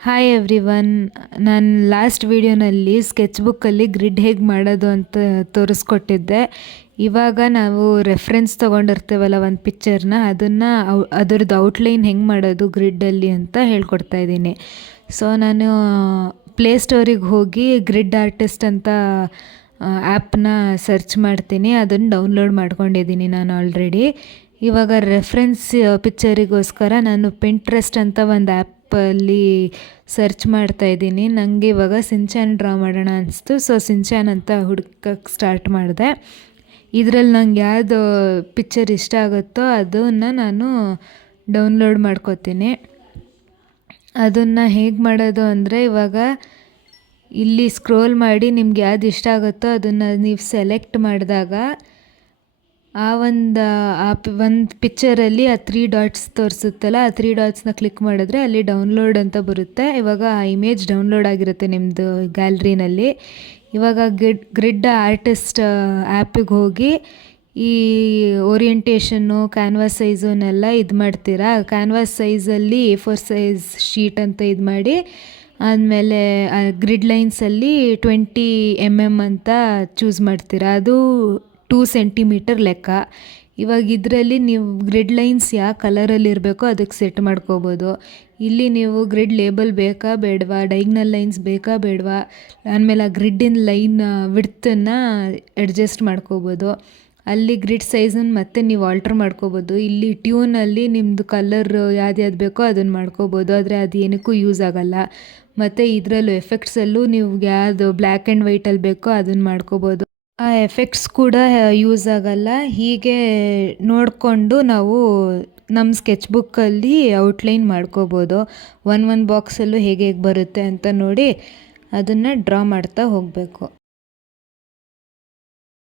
Hi everyone. ನಾನು last ವಿಡಿಯೋನಲ್ಲಿ sketch ಬುಕ್ಕಲ್ಲಿ ಗ್ರಿಡ್ ಹೇಗೆ ಮಾಡೋದು ಅಂತ ತೋರಿಸ್ಕೊಟ್ಟಿದ್ದೆ. ಇವಾಗ ನಾವು ರೆಫರೆನ್ಸ್ ತೊಗೊಂಡಿರ್ತೇವಲ್ಲ ಒಂದು ಪಿಕ್ಚರ್ನ, ಅದನ್ನು ಅದರದ್ದು ಔಟ್ಲೈನ್ ಹೆಂಗೆ ಮಾಡೋದು ಗ್ರಿಡ್ಡಲ್ಲಿ ಅಂತ ಹೇಳ್ಕೊಡ್ತಾ ಇದ್ದೀನಿ. ಸೊ ನಾನು ಪ್ಲೇಸ್ಟೋರಿಗೆ ಹೋಗಿ ಗ್ರಿಡ್ ಆರ್ಟಿಸ್ಟ್ ಅಂತ ಆ್ಯಪ್ನ ಸರ್ಚ್ ಮಾಡ್ತೀನಿ. ಅದನ್ನು ಡೌನ್ಲೋಡ್ ಮಾಡ್ಕೊಂಡಿದ್ದೀನಿ ನಾನು ಆಲ್ರೆಡಿ. ಇವಾಗ ರೆಫರೆನ್ಸ್ ಪಿಕ್ಚರಿಗೋಸ್ಕರ ನಾನು ಪಿಂಟ್ರೆಸ್ಟ್ ಅಂತ ಒಂದು ಆ್ಯಪಲ್ಲಿ ಸರ್ಚ್ ಮಾಡ್ತಾಯಿದ್ದೀನಿ. ನನಗೆ ಇವಾಗ ಸಿಂಚಾನ್ ಡ್ರಾ ಮಾಡೋಣ ಅನಿಸ್ತು. ಸೊ ಸಿಂಚಾನ್ ಅಂತ ಹುಡ್ಕಕ್ಕೆ ಸ್ಟಾರ್ಟ್ ಮಾಡಿದೆ. ಇದರಲ್ಲಿ ನಂಗೆ ಯಾವುದು ಪಿಕ್ಚರ್ ಇಷ್ಟ ಆಗುತ್ತೋ ಅದನ್ನು ನಾನು ಡೌನ್ಲೋಡ್ ಮಾಡ್ಕೋತೀನಿ. ಅದನ್ನು ಹೇಗೆ ಮಾಡೋದು ಅಂದರೆ, ಇವಾಗ ಇಲ್ಲಿ ಸ್ಕ್ರೋಲ್ ಮಾಡಿ ನಿಮ್ಗೆ ಯಾವ್ದು ಇಷ್ಟ ಆಗುತ್ತೋ ಅದನ್ನು ನೀವು ಸೆಲೆಕ್ಟ್ ಮಾಡಿದಾಗ ಆ ಒಂದು ಪಿಕ್ಚರಲ್ಲಿ ಆ 3 ಡಾಟ್ಸ್ ತೋರಿಸುತ್ತಲ್ಲ, ಆ 3 ಡಾಟ್ಸ್ನ ಕ್ಲಿಕ್ ಮಾಡಿದ್ರೆ ಅಲ್ಲಿ ಡೌನ್ಲೋಡ್ ಅಂತ ಬರುತ್ತೆ. ಇವಾಗ ಆ ಇಮೇಜ್ ಡೌನ್ಲೋಡ್ ಆಗಿರುತ್ತೆ ನಿಮ್ಮದು ಗ್ಯಾಲ್ರಿನಲ್ಲಿ. ಇವಾಗ ಗ್ರಿಡ್ ಆರ್ಟಿಸ್ಟ್ ಆ್ಯಪಿಗೆ ಹೋಗಿ ಈ ಓರಿಯೆಂಟೇಷನ್ನು, ಕ್ಯಾನ್ವಾಸ್ ಸೈಜನ್ನೆಲ್ಲ ಇದು ಮಾಡ್ತೀರಾ. ಕ್ಯಾನ್ವಾಸ್ ಸೈಜಲ್ಲಿ A4 ಸೈಜ್ ಶೀಟ್ ಅಂತ ಇದು ಮಾಡಿ, ಆದಮೇಲೆ ಗ್ರಿಡ್ ಲೈನ್ಸಲ್ಲಿ 20 mm ಅಂತ ಚೂಸ್ ಮಾಡ್ತೀರಾ. ಅದು 2 ಸೆಂಟಿಮೀಟರ್ ಲೆಕ್ಕ. ಇವಾಗ ಇದರಲ್ಲಿ ನೀವು ಗ್ರಿಡ್ ಲೈನ್ಸ್ ಯಾವ ಕಲರಲ್ಲಿ ಇರಬೇಕೋ ಅದಕ್ಕೆ ಸೆಟ್ ಮಾಡ್ಕೋಬೋದು. ಇಲ್ಲಿ ನೀವು ಗ್ರಿಡ್ ಲೇಬಲ್ ಬೇಕಾ ಬೇಡವಾ, ಡೈಗ್ನಲ್ ಲೈನ್ಸ್ ಬೇಕಾ ಬೇಡವಾ, ಆಮೇಲೆ ಆ ಗ್ರಿಡ್ಡಿನ ಲೈನ್ ವಿಡ್ತನ್ನು ಅಡ್ಜಸ್ಟ್ ಮಾಡ್ಕೋಬೋದು. ಅಲ್ಲಿ ಗ್ರಿಡ್ ಸೈಜನ್ನು ಮತ್ತೆ ನೀವು ಆಲ್ಟ್ರ್ ಮಾಡ್ಕೋಬೋದು. ಇಲ್ಲಿ ಟ್ಯೂನಲ್ಲಿ ನಿಮ್ಮದು ಕಲರ್ ಯಾವ್ದು ಬೇಕೋ ಅದನ್ನು ಮಾಡ್ಕೋಬೋದು, ಆದರೆ ಅದು ಏನಕ್ಕೂ ಯೂಸ್ ಆಗೋಲ್ಲ. ಮತ್ತು ಇದರಲ್ಲೂ ಎಫೆಕ್ಟ್ಸಲ್ಲೂ ನೀವು ಯಾವುದು ಬ್ಲ್ಯಾಕ್ ಆ್ಯಂಡ್ ವೈಟಲ್ಲಿ ಬೇಕೋ ಅದನ್ನು ಮಾಡ್ಕೋಬೋದು. ಆ ಎಫೆಕ್ಟ್ಸ್ ಕೂಡ ಯೂಸ್ ಆಗೋಲ್ಲ. ಹೀಗೆ ನೋಡಿಕೊಂಡು ನಾವು ನಮ್ಮ ಸ್ಕೆಚ್ ಬುಕ್ಕಲ್ಲಿ ಔಟ್ಲೈನ್ ಮಾಡ್ಕೋಬೋದು. ಒಂದು ಬಾಕ್ಸಲ್ಲೂ ಹೇಗೆ ಬರುತ್ತೆ ಅಂತ ನೋಡಿ ಅದನ್ನು ಡ್ರಾ ಮಾಡ್ತಾ ಹೋಗಬೇಕು.